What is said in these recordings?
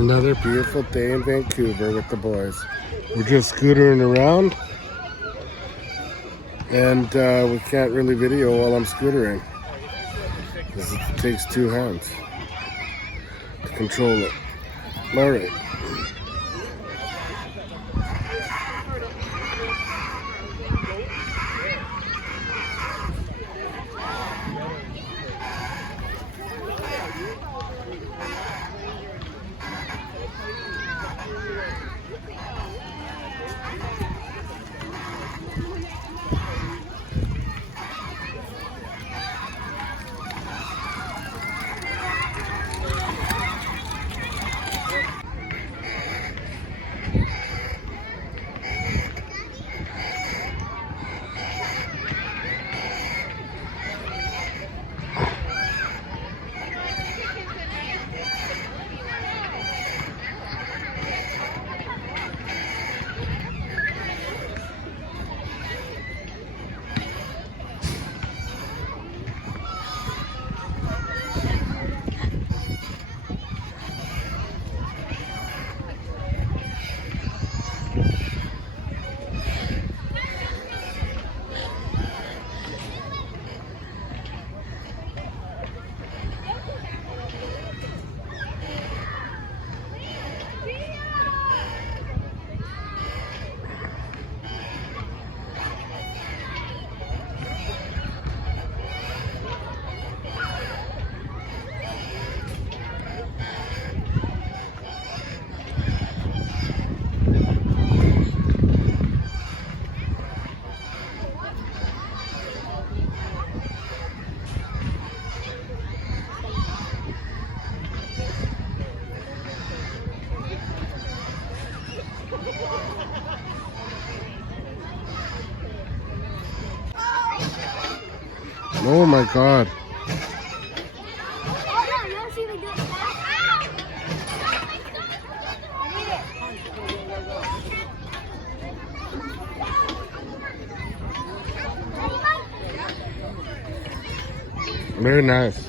Another beautiful day in Vancouver with the boys. We're just scootering around, and we can't really video while I'm scootering because it takes two hands to control it. All right. Oh my God. Very nice.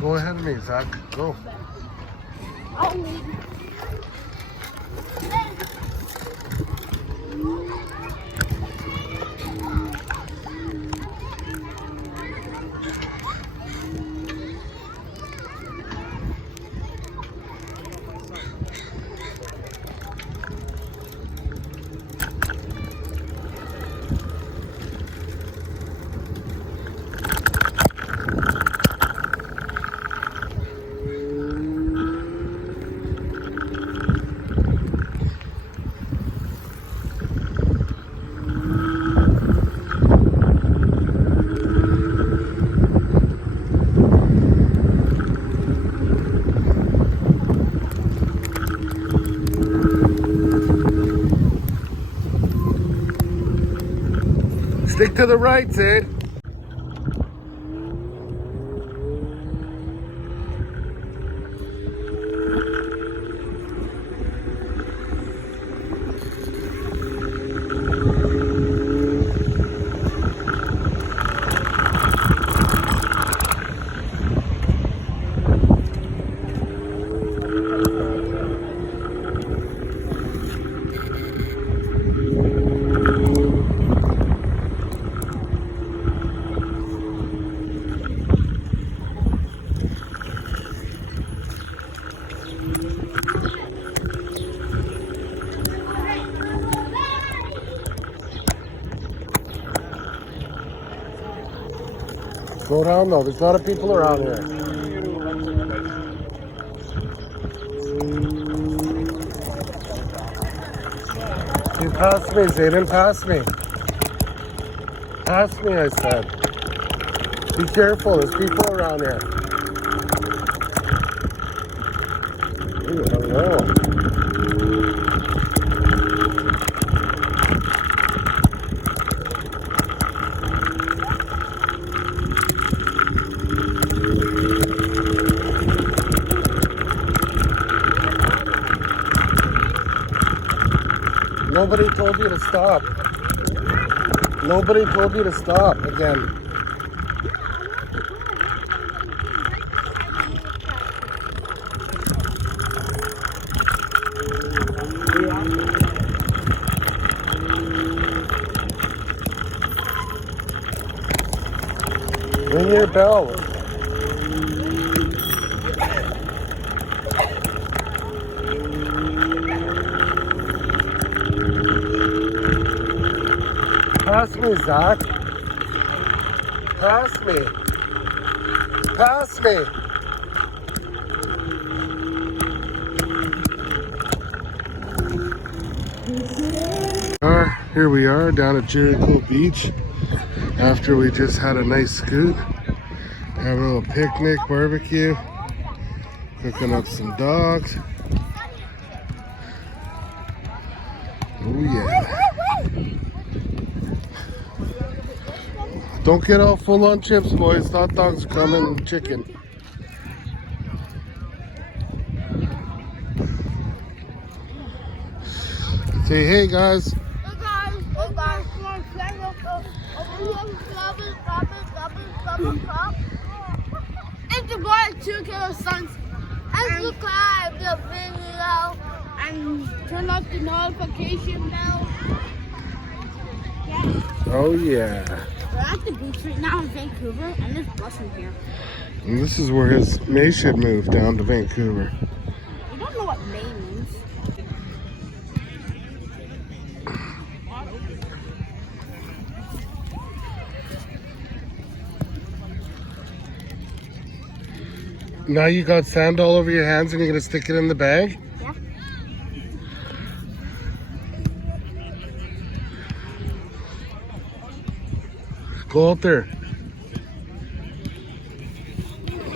Go ahead of me, Zach. Go. Stick to the right, Sid. Slow down though, there's a lot of people around here. You passed me, Zayden, pass me. Pass me, I said. Be careful, there's people around here. Ooh, hello. Nobody told you to stop. Nobody told you to stop again. Ring your bell. Pass me, Zach. Pass me. Pass me. Here we are down at Jericho Beach after we just had a nice scoot. Having a little picnic, barbecue, cooking up some dogs. Oh yeah. Don't get all full on chips, boys. Hot dogs are coming and chicken. Say hey guys. And subscribe to Killer Sons and subscribe the video and turn on the notification bell. Yeah. Oh yeah. We're at the beach right now in Vancouver and there's buses here. And this is where his May should move down to Vancouver. We don't know what May means. Now you got sand all over your hands and you're gonna stick it in the bag? Yeah. Go out there.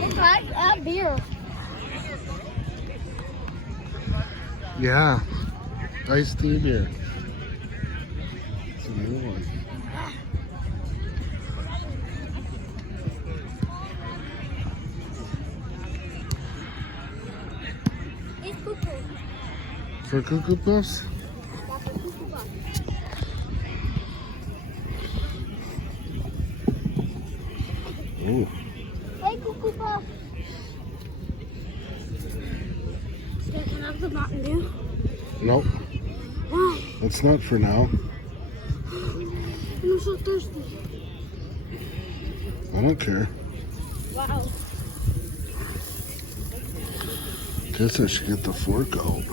Look like a beer. Yeah. Iced tea beer. It's a new one. It's cuckoo. For Cuckoo Puffs? That's a cuckoo puff. Ooh. Hey, cuckoo puff. Stepping up the Mountain Dew. Nope. Why? That's not for now. I'm so thirsty. I don't care. Wow. Guess I should get the fork out.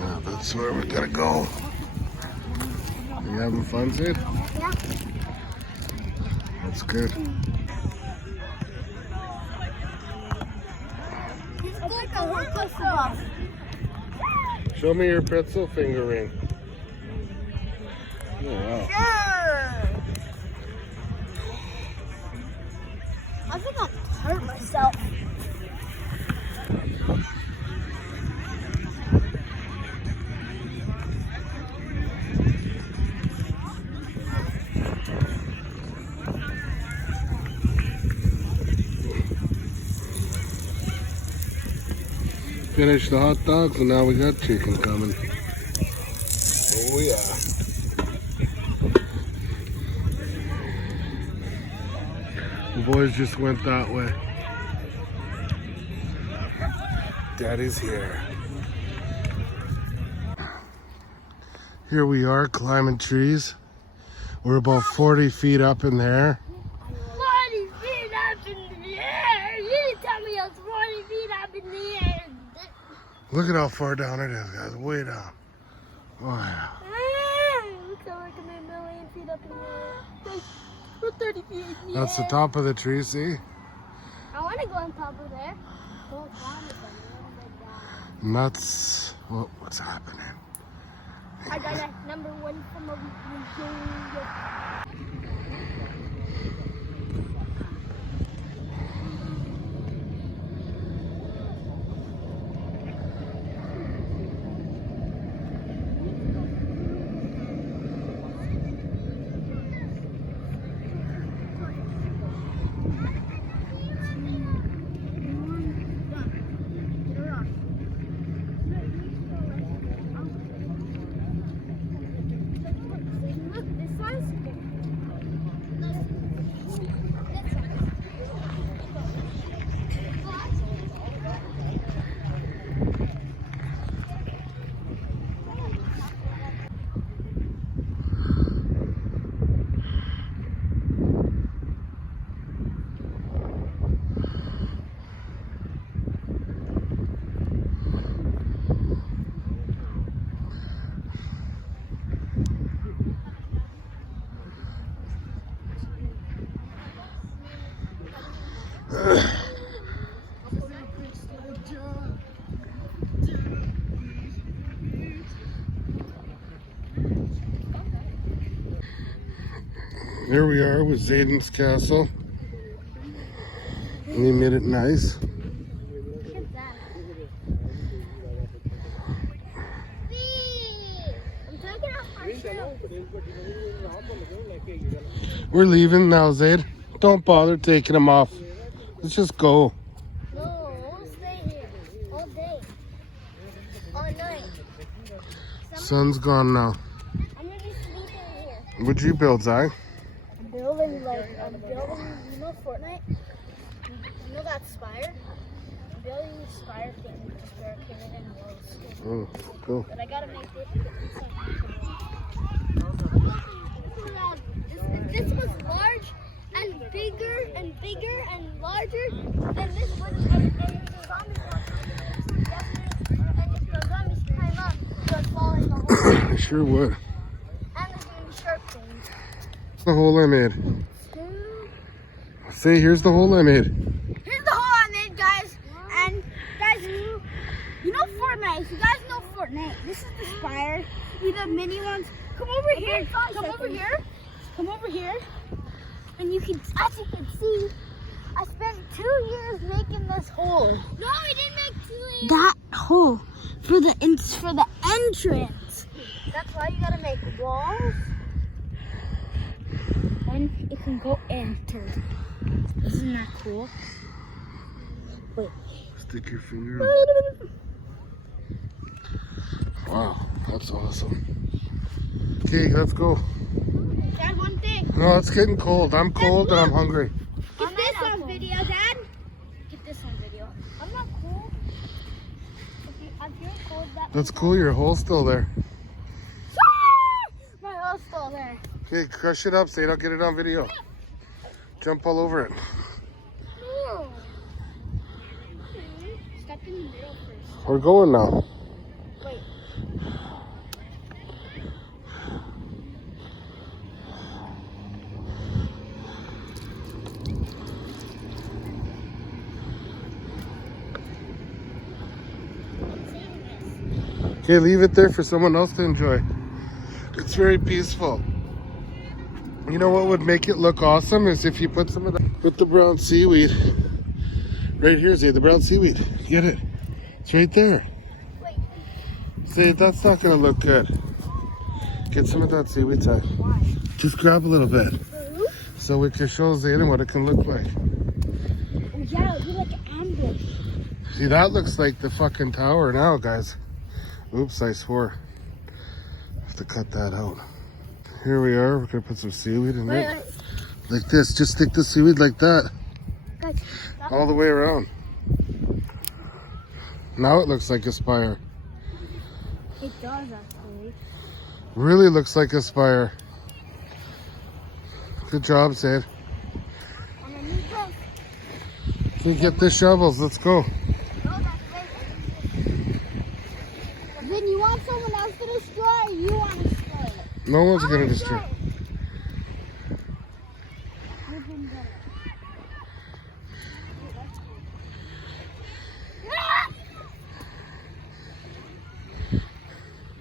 Yeah, that's where we gotta go. Are you having fun, Sid? Yeah. That's good. It's like a worthless off. Show me your pretzel finger ring. Oh, wow. Sure. I think I'll hurt myself. Finished the hot dogs and now we got chicken coming. Oh yeah. The boys just went that way. Daddy's here. Here we are climbing trees. We're about 40 feet up in there. 40 feet up in the air. You didn't tell me I was 40 feet up in the air. Look at how far down it is, guys. Way down. Oh yeah. Looks like I'm a million feet up in the air. We're 30 feet in the That's the air. top of the tree, see? I want to go on top of there. Go down with them. And that's what's happening. I got a number one from over Here we are with Zayden's castle. And he made it nice. Look at that. I'm taking off my shoe. We're leaving now, Zayd. Don't bother taking them off. Let's just go. No, we'll stay here all day. All night. Sun's gone now. I'm gonna be sleeping here. What'd you build, Zay? I'm building, you know Fortnite? You know that spire? I'm building this spire thing just barricaded in walls. Oh, cool. But I gotta make this. If this was large and bigger and bigger and larger, then this wouldn't and the zombies and if the zombies climb up, they would fall in the hole. I sure would. And there's gonna be sharp things. The hole I made. Say, here's the hole I made. Here's the hole I made, guys. And guys, you know Fortnite. If you guys know Fortnite, this is the spire. See the mini ones. Come over here. Come over here. Come over here. And you can, as you can see, I spent 2 years making this hole. No, I didn't make 2 years. That hole for the entrance. That's why you gotta make walls. And it can go into. Isn't that cool? Wait. Stick your finger in. Wow, that's awesome. Okay, let's go. Dad, one thing. No, it's getting cold. I'm cold and I'm hungry. Get this on video, Dad. Get this on video. I'm not cool. I'm feeling cold. That's cool, your hole's still there. My hole's still there. Okay, crush it up, Zayd. I'll get it on video. Jump all over it. Step in the middle first. We're going now. Wait. Okay, leave it there for someone else to enjoy. It's very peaceful. You know what would make it look awesome is if you put some of that, put the brown seaweed right here, Zayd, the brown seaweed. Get it? It's right there. Wait. Zayd, that's not gonna look good. Get some of that seaweed, Ty. Just grab a little bit so we can show Zayd what it can look like. Oh, yeah, it would be like an ambush. See, that looks like the fucking tower now, guys. Oops, I swore. I have to cut that out. Here we are. We're gonna put some seaweed in it. Like this. Just stick the seaweed like that. Guys, All the way around. Now it looks like a spire. it does actually. Really looks like a spire. Good job, Zayd. I'm gonna need this. So get the shovels. Let's go. Then you want someone else to destroy or you want to destroy it? No one's gonna destroy.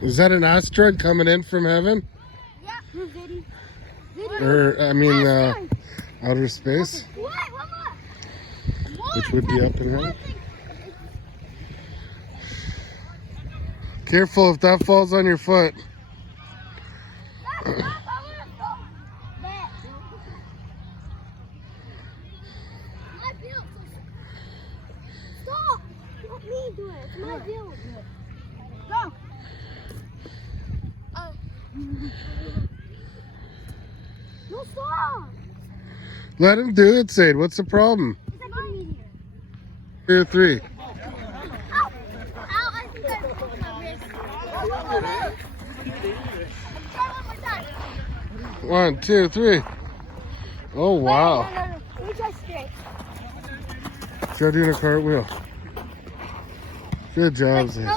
Is that an asteroid coming in from heaven? Yeah. Or, I mean, outer space? What? Which would be up in heaven? Careful if that falls on your foot. Stop! Let me do it. It's my build. Go. No, stop. Let him do it, Zayd. What's the problem? It's like a meteor. 2 or 3. Ow! Ow! I think I broke my wrist. Try one more time. 1, 2, 3. Oh, wow. No. Let me try straight. Try doing a cartwheel. Good job, Zayd. No.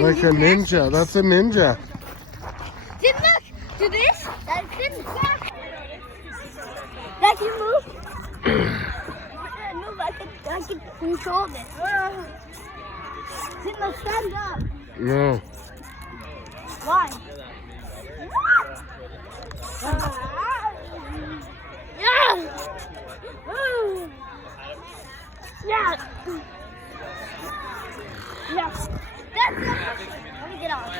Like a ninja. That's a ninja. Didn't look. Do this. That didn't work. That can move. I can control this. Didn't stand up. No. Why? Yeah. That's the Let me get off.